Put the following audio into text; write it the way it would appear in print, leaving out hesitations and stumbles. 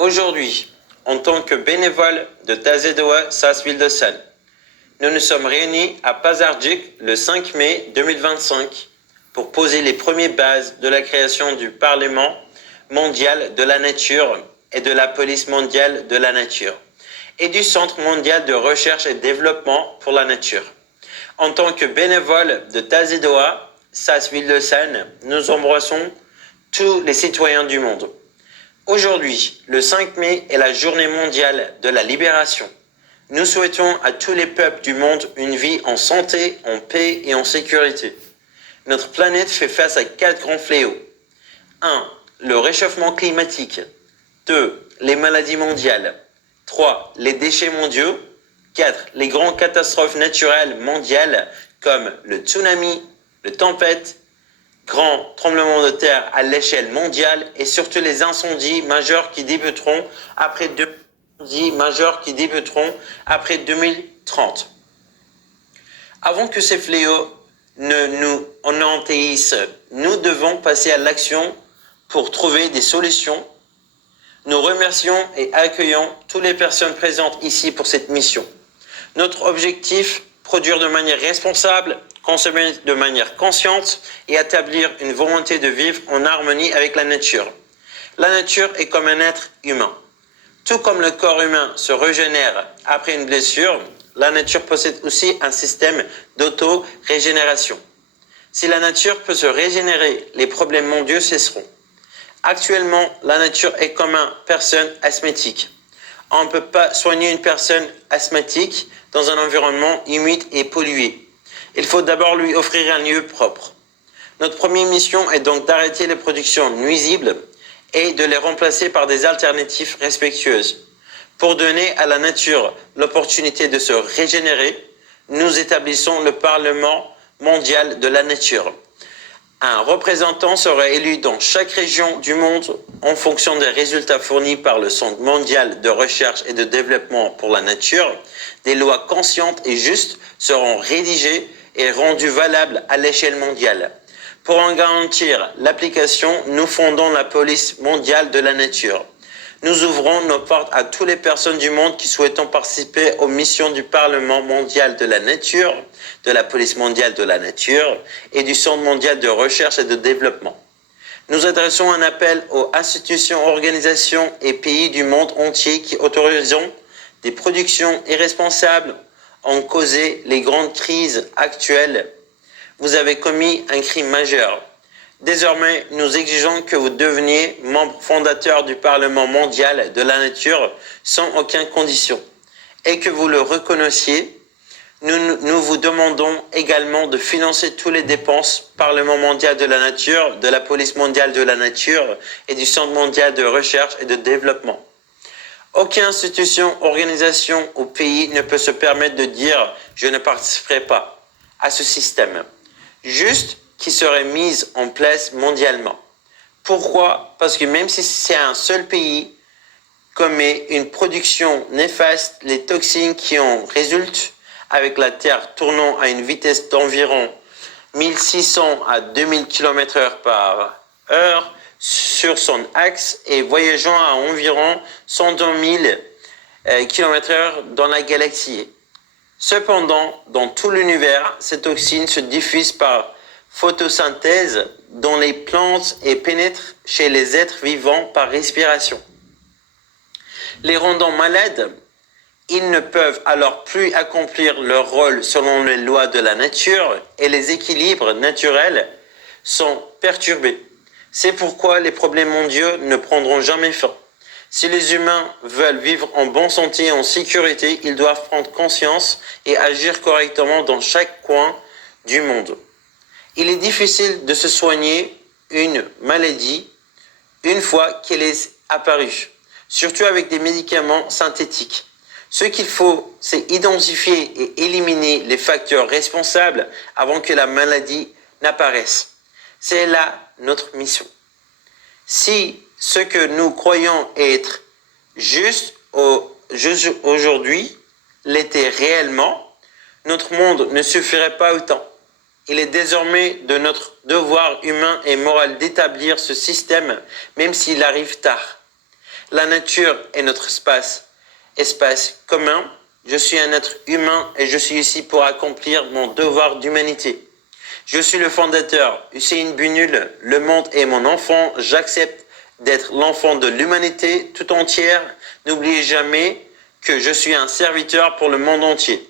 Aujourd'hui, en tant que bénévole de Tazedoa Saas-Ville de Seine, nous nous sommes réunis à Pazardzhik le 5 mai 2025 pour poser les premières bases de la création du Parlement mondial de la nature et de la police mondiale de la nature et du Centre mondial de recherche et développement pour la nature. En tant que bénévole de Tazedoa Saas-Ville de Seine, nous embrassons tous les citoyens du monde. Aujourd'hui, le 5 mai est la journée mondiale de la libération. Nous souhaitons à tous les peuples du monde une vie en santé, en paix et en sécurité. Notre planète fait face à 4 grands fléaux. 1. Le réchauffement climatique. 2. Les maladies mondiales. 3. Les déchets mondiaux. 4. Les grandes catastrophes naturelles mondiales comme le tsunami, les tempêtes, grands tremblements de terre à l'échelle mondiale et surtout les incendies majeurs qui débuteront après 2030. Avant que ces fléaux ne nous envahissent, nous devons passer à l'action pour trouver des solutions. Nous remercions et accueillons toutes les personnes présentes ici pour cette mission. Notre objectif, produire de manière responsable, consommer de manière consciente et établir une volonté de vivre en harmonie avec la nature. La nature est comme un être humain. Tout comme le corps humain se régénère après une blessure, la nature possède aussi un système d'auto-régénération. Si la nature peut se régénérer, les problèmes mondiaux cesseront. Actuellement, la nature est comme une personne asthmatique. On ne peut pas soigner une personne asthmatique dans un environnement humide et pollué. Il faut d'abord lui offrir un lieu propre. Notre première mission est donc d'arrêter les productions nuisibles et de les remplacer par des alternatives respectueuses. Pour donner à la nature l'opportunité de se régénérer, nous établissons le Parlement mondial de la nature. Un représentant sera élu dans chaque région du monde en fonction des résultats fournis par le Centre mondial de recherche et de développement pour la nature. Des lois conscientes et justes seront rédigées et rendues valables à l'échelle mondiale. Pour en garantir l'application, nous fondons la police mondiale de la nature. Nous ouvrons nos portes à toutes les personnes du monde qui souhaitent participer aux missions du Parlement mondial de la nature, de la police mondiale de la nature et du Centre mondial de recherche et de développement. Nous adressons un appel aux institutions, organisations et pays du monde entier qui autorisent des productions irresponsables en causé les grandes crises actuelles. Vous avez commis un crime majeur. Désormais, nous exigeons que vous deveniez membre fondateur du Parlement mondial de la nature sans aucune condition et que vous le reconnaissiez. Nous vous demandons également de financer toutes les dépenses Parlement mondial de la nature, de la police mondiale de la nature et du Centre mondial de recherche et de développement. Aucune institution, organisation ou pays ne peut se permettre de dire « je ne participerai pas » à ce système, juste qui serait mise en place mondialement. Pourquoi? Parce que même si c'est un seul pays commet une production néfaste, les toxines qui en résultent avec la Terre tournant à une vitesse d'environ 1600 à 2000 km/h par heure sur son axe et voyageant à environ 102 000 km/h dans la galaxie. Cependant, dans tout l'univers, ces toxines se diffusent par photosynthèse dans les plantes et pénètrent chez les êtres vivants par respiration. Les rendant malades, ils ne peuvent alors plus accomplir leur rôle selon les lois de la nature et les équilibres naturels sont perturbés. C'est pourquoi les problèmes mondiaux ne prendront jamais fin. Si les humains veulent vivre en bonne santé et en sécurité, ils doivent prendre conscience et agir correctement dans chaque coin du monde. Il est difficile de se soigner une maladie une fois qu'elle est apparue, surtout avec des médicaments synthétiques. Ce qu'il faut, c'est identifier et éliminer les facteurs responsables avant que la maladie n'apparaisse. C'est là notre mission. Si ce que nous croyons être juste aujourd'hui l'était réellement, notre monde ne suffirait pas autant. Il est désormais de notre devoir humain et moral d'établir ce système, même s'il arrive tard. La nature est notre espace commun. Je suis un être humain et je suis ici pour accomplir mon devoir d'humanité. Je suis le fondateur, Hussein Bunul, le monde est mon enfant, j'accepte d'être l'enfant de l'humanité tout entière. N'oubliez jamais que je suis un serviteur pour le monde entier.